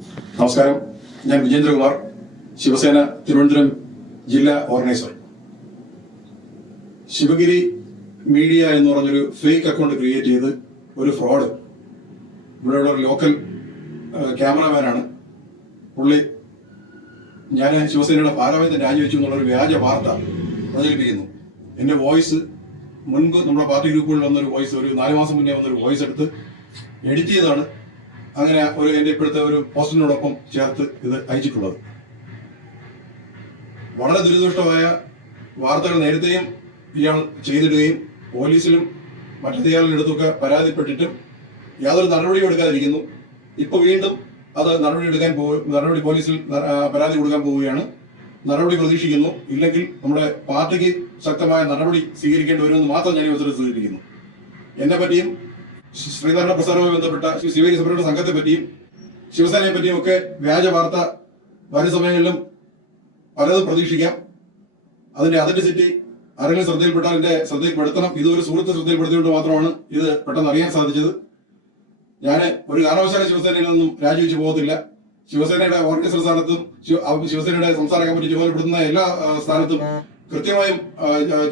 നമസ്കാരം, ഞാൻ വിജേന്ദ്രകുമാർ, ശിവസേന തിരുവനന്തപുരം ജില്ലാ ഓർഗനൈസർ. ശിവഗിരി മീഡിയ എന്ന് പറഞ്ഞൊരു ഫേക്ക് അക്കൗണ്ട് ക്രിയേറ്റ് ചെയ്ത് ഒരു ഫ്രോഡ്, ഇവിടെയുള്ള ഒരു ലോക്കൽ ക്യാമറാമാനാണ് പുള്ളി. ഞാൻ ശിവസേനയുടെ ഭാരവാഹിത്വം രാജിവെച്ചു എന്നുള്ളൊരു വ്യാജ വാർത്ത പ്രചരിപ്പിക്കുന്നു. എന്റെ വോയിസ് മുൻപ് നമ്മുടെ പാർട്ടി ഗ്രൂപ്പുകളിൽ വന്നൊരു വോയിസ്, ഒരു 4 മാസം മുന്നേ വന്നൊരു വോയിസ് എടുത്ത് എഡിറ്റ് ചെയ്താണ് അങ്ങനെ എന്റെ ഇപ്പോഴത്തെ ഒരു പോസ്റ്റിനോടൊപ്പം ചേർത്ത് ഇത് അയച്ചിട്ടുള്ളത്. വളരെ ദുരിതപൂർവമായ വാർത്തകൾ നേരത്തെയും ഇയാൾ ചെയ്തിടുകയും പോലീസിലും മറ്റധികാരികളുടെ അടുത്തൊക്കെ പരാതിപ്പെട്ടിട്ടും യാതൊരു നടപടിയും എടുക്കാതിരിക്കുന്നു. ഇപ്പൊ വീണ്ടും അത് നടപടി പോലീസിൽ പരാതി കൊടുക്കാൻ പോവുകയാണ്. നടപടി പ്രതീക്ഷിക്കുന്നു. ഇല്ലെങ്കിൽ നമ്മുടെ പാർട്ടിക്ക് ശക്തമായ നടപടി സ്വീകരിക്കേണ്ടി വരുമെന്ന് മാത്രം ഞാൻ ഈ അവസരത്തിൽ സൂചിപ്പിക്കുന്നു. എന്നെ പറ്റിയും ശ്രീധരന്റെ പ്രസാരവുമായി ബന്ധപ്പെട്ട ശിവഗിരി സമരയുടെ സംഘത്തെ പറ്റിയും ശിവസേനയെ പറ്റിയും ഒക്കെ വ്യാജ വാർത്ത വരും സമയങ്ങളിലും പലതും പ്രതീക്ഷിക്കാം. അതിന്റെ അതന്റിസിറ്റി ആരെങ്കിലും ശ്രദ്ധയിൽപ്പെട്ടാൽ എന്റെ ശ്രദ്ധയിൽപ്പെടുത്തണം. ഇതൊരു സുഹൃത്ത് ശ്രദ്ധയിൽപ്പെടുത്തിക്കൊണ്ട് മാത്രമാണ് ഇത് പെട്ടെന്ന് അറിയാൻ സാധിച്ചത്. ഞാൻ ഒരു കാരണവശാലും ശിവസേനയിൽ നിന്നും രാജിവെച്ച് പോകത്തില്ല. ശിവസേനയുടെ ഓർഗനൈസർ സ്ഥാനത്തും ശിവസേനയുടെ സംസ്ഥാന കമ്മിറ്റി ചുമതലപ്പെടുത്തുന്ന എല്ലാ സ്ഥാനത്തും കൃത്യമായും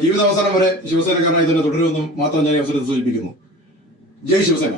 ജീവിതാവസാനം വരെ ശിവസേനക്കാരനായി തന്നെ തുടരുമെന്നും മാത്രം ഞാൻ ഈ അവസരത്തിൽ സൂചിപ്പിക്കുന്നു. ജയ് ശിവസേന.